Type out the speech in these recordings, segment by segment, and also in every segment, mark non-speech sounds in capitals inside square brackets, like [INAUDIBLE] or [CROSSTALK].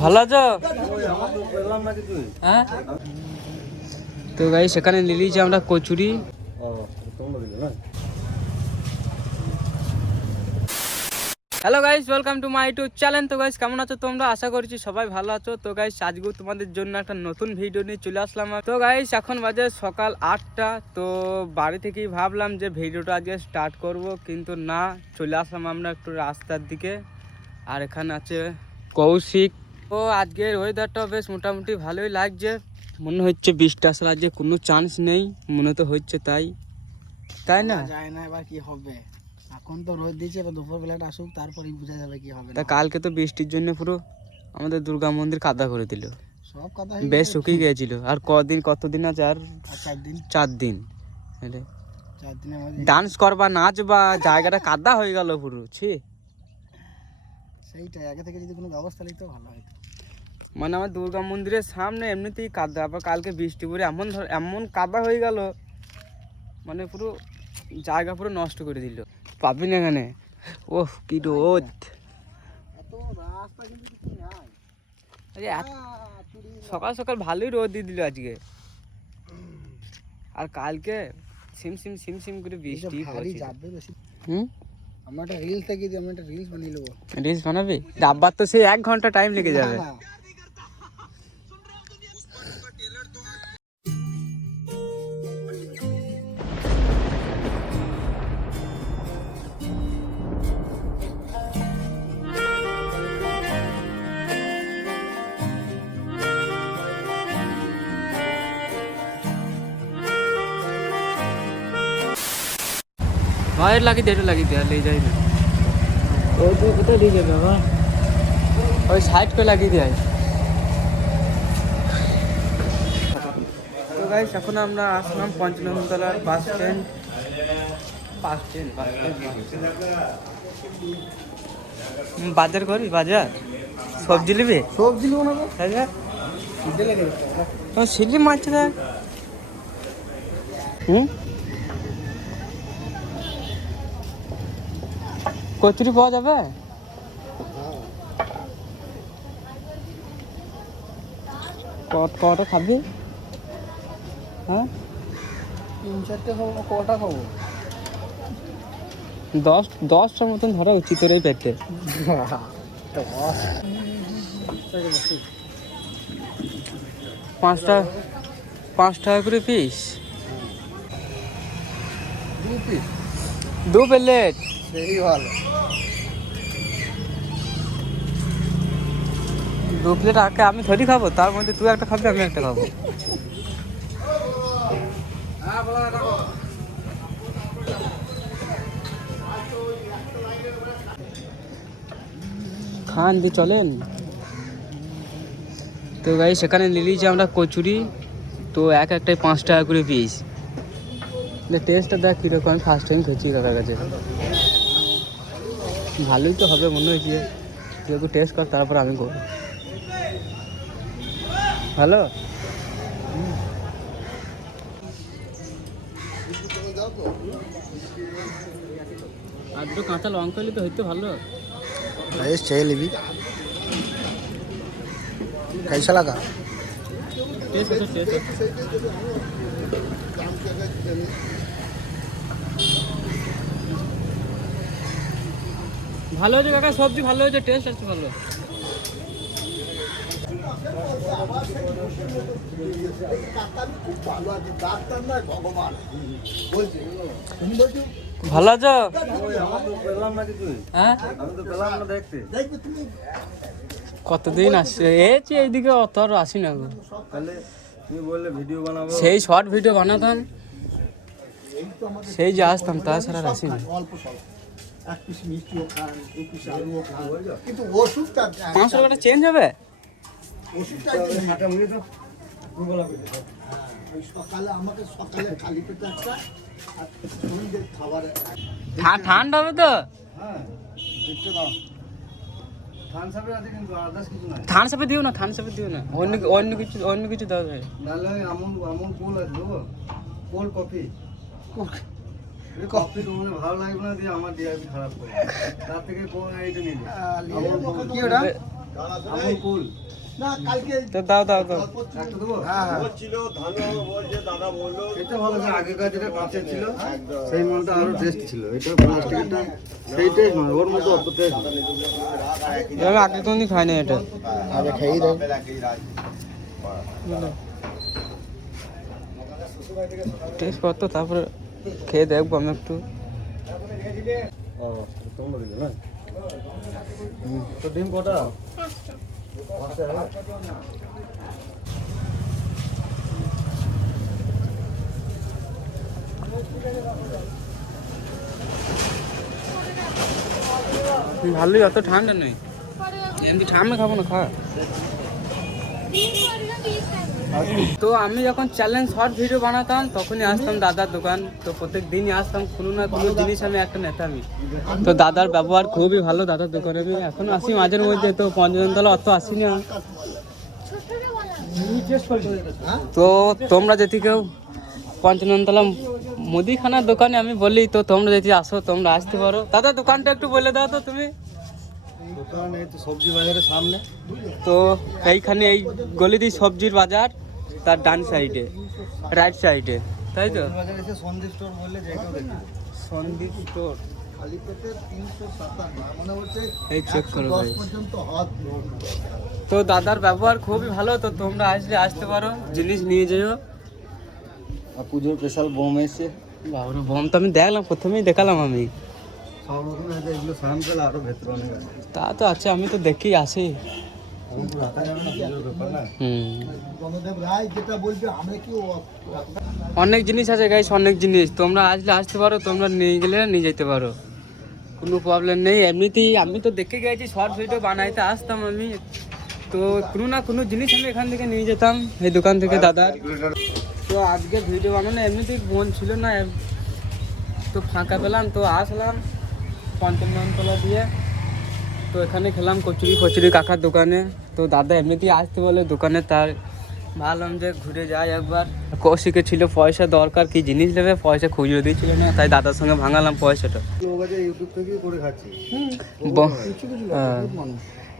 ভালো আছো? হ্যাঁ? তো গাই সেখানে নিলিয়েছি আমরা kachori. Hello guys welcome to my to channel তো গাইস কেমন আছো তোমরা? আশা করছি সবাই ভালো আছো। তো গাইস আজকেও তোমাদের জন্য একটা নতুন ভিডিও নিয়ে চলে আসলাম তো গাইস এখন বাজে সকাল আটটা। তো বাড়ি থেকেই ভাবলাম যে ভিডিওটা আজকে স্টার্ট করব। কিন্তু না, চলে আসলাম আমরা একটু রাস্তার দিকে। আর এখানে আছে কৌশিক। তো আজকের ওয়েদারটা বেশ মোটামুটি ভালোই লাগছে। মনে হচ্ছে বৃষ্টি আসার আজকে কোনো চান্স নেই মনে তো হচ্ছে তাই। তাই না? যায় না এবার কি হবে? এখন তো রোদ দিয়েছে এবার দুপুর বেলাটা আসুক তারপরেই বোঝা যাবে কি হবে তা কালকে তো বৃষ্টির জন্য পুরো আমাদের দুর্গা মন্দির কাদা করে দিল। সব কথা বেশ শুকিয়ে গিয়েছিল আর কদিন কতদিন আছে? আর চার দিন। চার দিন? চার দিনের মধ্যে। ডান্স করবা নাচ বা জায়গাটা কাদা হয়ে গেল পুরো ছি। সেইটাই আগে থেকে যদি কোনো ব্যবস্থা নিতে ভালো হয় মানে আমার দুর্গা মন্দিরের সামনে এমনিতেই কাদা আবার কালকে বৃষ্টি পড়ে এমন ধর এমন কাদা হয়ে গেল মানে পুরো জায়গা পুরো নষ্ট করে দিল। পাবি না এখানে? ওহ কি রোদ। আরে সকাল সকাল ভালোই রোদ দিয়ে দিল আজকে। আর কালকে সিম সিম সিম সিম করে বৃষ্টি হুম? আমরা একটা রিলস থেকে আমরা একটা রিলস বানিয়ে নেব। রিলস বানাবে? আব্বার তো সেই এক ঘণ্টা টাইম লেগে যাবে। ভাইয়ের লাগিয়ে দেড় লাগিয়ে দেওয়া লে যাই না। ওই তো কোথায় দিয়ে যাবে বাবা ওই সাইড করে লাগিয়ে দেয় তো গাইস এখন আমরা আসলাম পঞ্চনমতলার bus stand bus stand bus stand বাজার করবি বাজার? সবজি নেবে? সবজি নেব না? হ্যাঁ গেছে। তোমার সিলি মারছে দেখ হুম? কচুরি পাওয়া যাবে? কত কটা খাবি? হ্যাঁ? তিন চারটে খাব কটা খাব? দশ দশটার মতন ধরা উচিত তোর এই পেটে। পাঁচটা পাঁচ টাকা করে পিস দু পিস দু প্লেট সেই ভালো। দু প্লেট আগে আমি থরি খাব, তার মধ্যে তুই একটা খাবি, আমি একটা খাব। খান দি চলেন। তো গাই সেখানে নিলিয়েছি আমরা কচুরি, তো এক একটাই পাঁচ টাকা করে পিস টেস্টটা দেখ কীরকম ফার্স্ট টাইম খেয়েছি কাকার কাছে। ভালোই তো হবে মনে হয়েছে তুই একটু টেস্ট কর তারপর আমি করবো ভালো আর দুটো কাঁচা লঙ্কা হলে তো হইতে ভালো राइस चाहिए लेवी कैसा लगा টেস্ট আছে ভালো হয়েছে কাকা? সবজি ভালো হয়েছে টেস্ট আছে ভালো। ভালো আছো? হ্যাঁ? কতদিন আসছে? এসছি এইদিকে অত আর আসি না গো। সেই শর্ট ভিডিও বানাতাম, সেই যে আসতাম, তাছাড়া আসি না। এক পিস মিষ্টিও খান দু পিস আলুও খান। কিন্তু ওষুধটা পাঁচশো টাকাটা চেঞ্জ হবে? ওষুধটা ওই সকালে আমাকে সকালে খালি পেটে একটা আর সন্ধ্যের ঠান্ডা হবে তো? হ্যাঁ দাও। ধান সাপে দিও না থান সাপে দিও না। অন্য অন্য কিছু অন্য কিছু দাও ভাই। নাহলে ওই আমুল আমুল কোল আছে কোল্ড কফি কফি তো ভালো লাগবে না দিয়ে আমার খারাপ করে তার থেকে কোন এইটা নিবো কি ওটা? আমুল কুল। তো দাও দাও দাও। একটা দেবো? হ্যাঁ হ্যাঁ। এটা ভালো যে আগেকার যেটা কাঁচা ছিল সেই মালটা আরও টেস্ট ছিল। এটা প্লাস্টিকটা সেই টেস্ট নয় ওর মধ্যে অত টেস্ট আমি আগে কোনদিন খাই না এটা। আগে খেয়েই দেয় টেস্ট করতো তারপরে খেয়ে দেখব আমি একটু। ও তোমরা দিলে না? তো ডিম কটা? হ্যাঁ? ভালোই অত ঠান্ডা নেই? এমনি ঠান্ডা খাব না খা। তো আমি যখন চ্যালেঞ্জ শর্ট ভিডিও বানাতাম তখনই আসতাম দাদার দোকান। তো প্রত্যেক দিনই আসতাম কোনো না কোনো জিনিস আমি একটা নেতামি তো দাদার ব্যবহার খুবই ভালো দাদার দোকানে আমি এখন আসি মাঝের মধ্যে তো পঞ্চমতলা অত আসি না তো তোমরা যদি কেউ পঞ্চনতলা মুদিখানার দোকানে আমি বলি তো তোমরা যদি আসো তোমরা আসতে পারো। দাদা দোকানটা একটু বলে দাও তো তুমি। দোকান এই তো সবজি বাজারের সামনে। তো এইখানে এই গলিতে সবজির বাজার। তার ডান সাইডে রাইট সাইডে তাই তো? এসে সন্ধি স্টোর বললে সন্দীপ স্টোর মনে তো দাদার ব্যবহার খুবই ভালো তো তোমরা আসলে আসতে পারো জিনিস নিয়ে যেও। আর পুজোর স্পেশাল বোম এসছে। বাবরে বম তো আমি দেখলাম প্রথমেই দেখালাম আমি। তা তো আছে আমি তো দেখি আসি। অনেক জিনিস আছে গাইস অনেক জিনিস। তোমরা আসলে আসতে পারো, তোমরা নিয়ে গেলে নিয়ে যেতে পারো। কোনো প্রবলেম নেই। এমনিতেই আমি তো দেখে গেছি শর্ট ভিডিও বানাইতে আসতাম আমি। তো কোনো না কোনো জিনিস আমি এখান থেকে নিয়ে যেতাম, এই দোকান থেকে দাদার। তো আজকে ভিডিও বানানো, এমনিতেই মন ছিল না। তো ফাঁকা পেলাম, তো আসলাম। পঞ্চমতলা দিয়ে। তো এখানে খেলাম কচুরি কচুরি কাকার দোকানে। তো দাদা এমনিতেই আসতে বলে দোকানে তার ভাবলাম যে ঘুরে যাই একবার। কৌশিকে ছিল পয়সা দরকার কি জিনিস নেবে? পয়সা খুঁজে দিয়েছিল না তাই দাদার সঙ্গে ভাঙালাম পয়সাটা।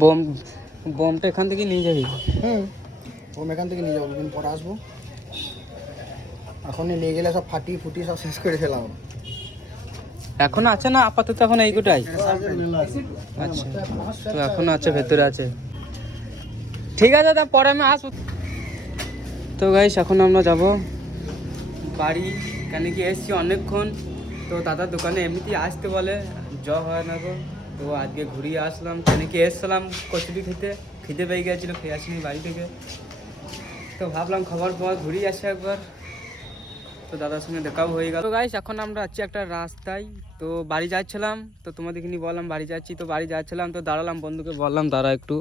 বোম বোমটা এখান থেকে নিয়ে যাবি? হুম। ওম এখান থেকে নিয়ে যাব দুদিন পর আসব। এখনই নিয়ে গেলে সব ফাটি ফুটি সব শেষ করে ফেলাম এখন আছে না? আপাতত এখন এই গোটাই আচ্ছা তো এখন আছে, ভেতরে আছে। ঠিক আছে, দাদা, পরে আমি আসব। তো গাইস এখন আমরা যাব বাড়ি। কেন কি এসছি অনেকক্ষণ। তো দাদার দোকানে এমনিতেই আসতে বলে জ হয় না গো। তো আজকে ঘুরিয়ে আসলাম। কেন কি এসছিলাম কচুরি খেতে? খিদে পেয়ে গেছিল, খেয়ে আসিনি বাড়ি থেকে। তো ভাবলাম খবর পর ঘুরিয়ে আসি একবার। তো দাদার সঙ্গে দেখাও হয়ে গেল। তো গাইস এখন আমরা আছি একটা রাস্তায়। তো বাড়ি যাচ্ছিলাম। তো তোমাদেরকে নিয়ে বললাম বাড়ি যাচ্ছি। তো বাড়ি যাচ্ছিলাম। তো দাঁড়ালাম বন্ধুকে বললাম দাঁড়া একটু।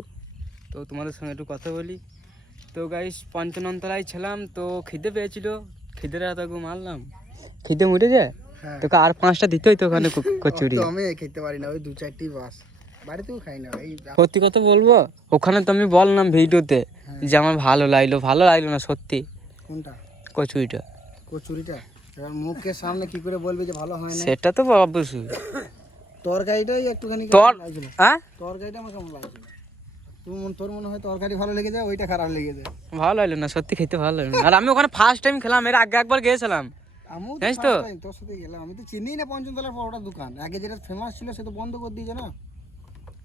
তো তোমাদের সঙ্গে একটু কথা বলি। তো গাইস পঞ্চনন্তলায় ছিলাম। তো খিদে পেয়েছিল। খিদে রাতাকে মারলাম। খিদে মুটে যায়? হ্যাঁ। তোকে আর পাঁচটা দিতে হইতো ওখানে [LAUGHS] কচুরি। আমি খেতে পারি না। ওই দু চারটি বাস। বাড়িতেও খাই না। এই সত্যি কথা বলব? ওখানে তো আমি বললাম ভিডিওতে যে আমার ভালো লাগল। ভালো লাগল না সত্যি। কোনটা? কচুরিটা। কচুরিটা? এবার মুখের সামনে কি করে বলবি যে ভালো হয় না? সেটা তো অবশ্যই। তরকারিটাই একটুখানি তোর হ্যাঁ? তরকারিটা আমার কেমন মন- তোর মনে হয় তরকারি ভালো লেগে যায় ওইটা খারাপ লেগে যায়। ভালো লাগল না সত্যি খেতে ভালো না। আর আমি ওখানে ফার্স্ট টাইম খেলাম এর আগে একবার গিয়েছিলাম। আমিও জানিস তো? তোর সাথে গেলাম। আমি তো চিনি না পঞ্চমতলার পরোটা দোকান। আগে যেটা ফেমাস ছিল সে তো বন্ধ করে দিয়েছে না?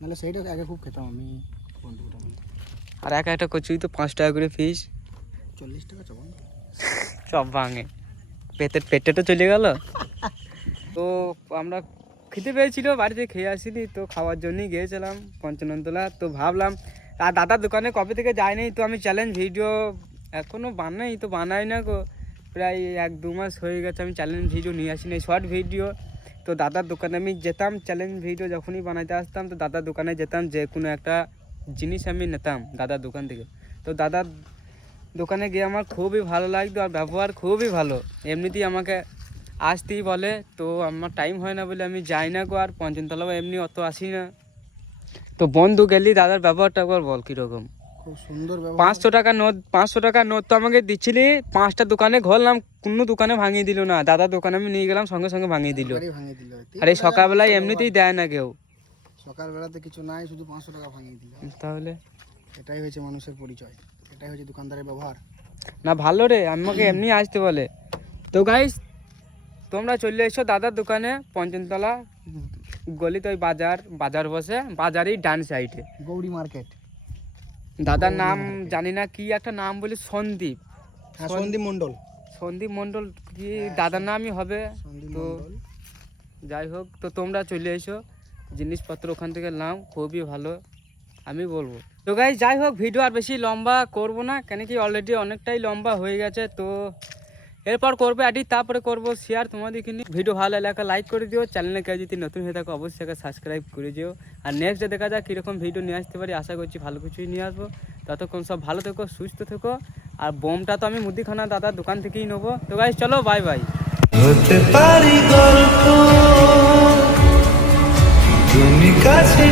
নাহলে সেইটা আগে খুব খেতাম আমি। বন্ধ করে আর একা একটা কচুরি তো পাঁচ টাকা করে ফিস চল্লিশ টাকা চবন সব ভাঙে। পেটের পেটে তো চলে গেল। তো আমরা খেতে পেয়েছিল, বাড়িতে খেয়ে আসিনি, তো খাওয়ার জন্যই গিয়েছিলাম পঞ্চনন্তলা। তো ভাবলাম, আর দাদার দোকানে কবে থেকে যায়নি, তো আমি চ্যালেঞ্জ ভিডিও এখনও বানাই, তো বানাই না গো। প্রায় এক দু মাস হয়ে গেছে আমি চ্যালেঞ্জ ভিডিও নিয়ে আসিনি শর্ট ভিডিও তো দাদার দোকানে আমি যেতাম চ্যালেঞ্জ ভিডিও যখনই বানাইতে আসতাম, তো দাদার দোকানে যেতাম, যে কোনো একটা জিনিস আমি নিতাম দাদার দোকান থেকে। তো দাদার দোকানে গিয়ে আমার খুবই ভালো লাগতো আর ব্যবহার খুবই ভালো। এমনিতেই আমাকে আসতেই বলে তো আমার টাইম হয় না বলে আমি যাই না গো আর পঞ্চমতলাও এমনি অত আসি না। তো বন্ধু গেলি দাদার ব্যবহারটা একবার বল কীরকম? খুব সুন্দর পাঁচশো টাকা নোট পাঁচশো টাকা নোট তো আমাকে দিচ্ছিলি পাঁচটা দোকানে ঘরলাম কোনো দোকানে ভাঙিয়ে দিল না। দাদার দোকানে আমি নিয়ে গেলাম সঙ্গে সঙ্গে ভাঙিয়ে দিল। ভাঙিয়ে দিল। আর এই সকালবেলায় এমনিতেই দেয় না কেউ। সকালবেলাতে কিছু নাই শুধু পাঁচশো টাকা ভাঙিয়ে দিল। তাহলে? এটাই হয়েছে মানুষের পরিচয়। এটাই হচ্ছে দোকানদারের ব্যবহার। না ভালো রে আমাকে এমনি আসতে বলে। তো গাইস তোমরা চলে এসো দাদার দোকানে পঞ্চমতলা গলিত ওই বাজার বাজার বসে বাজারই ডান সাইডে গৌরী মার্কেট। দাদার নাম জানি না কি একটা নাম বলি সন্দীপ। হ্যাঁ সন্দীপ মণ্ডল। সন্দীপ মণ্ডল কি দাদার নামই হবে। তো যাই হোক তো তোমরা চলে এসো জিনিসপত্র ওখান থেকে নাও খুবই ভালো। আমি বলব। তো গাই যাই হোক ভিডিও আর বেশি লম্বা করব না, কেন কি অলরেডি অনেকটাই লম্বা হয়ে গেছে, তো এরপর করব এডিট তারপরে করব শেয়ার তোমাদেরকে নিয়ে ভিডিও ভালো একটা লাইক করে দিও। চ্যানেলে কেউ যদি নতুন হয়ে থাকো, অবশ্যই একটা সাবস্ক্রাইব করে দিও আর নেক্সট দেখা যাক কীরকম ভিডিও নিয়ে আসতে পারি, আশা করছি ভালো কিছুই নিয়ে আসব। ততক্ষণ সব ভালো থেকো, সুস্থ থেকো। আর বোমটা তো আমি মুদিখানা দাদার দোকান থেকেই নেব। তো গাইজ চলো বাই বাই হতে পারি গল্প। তুমি কাছে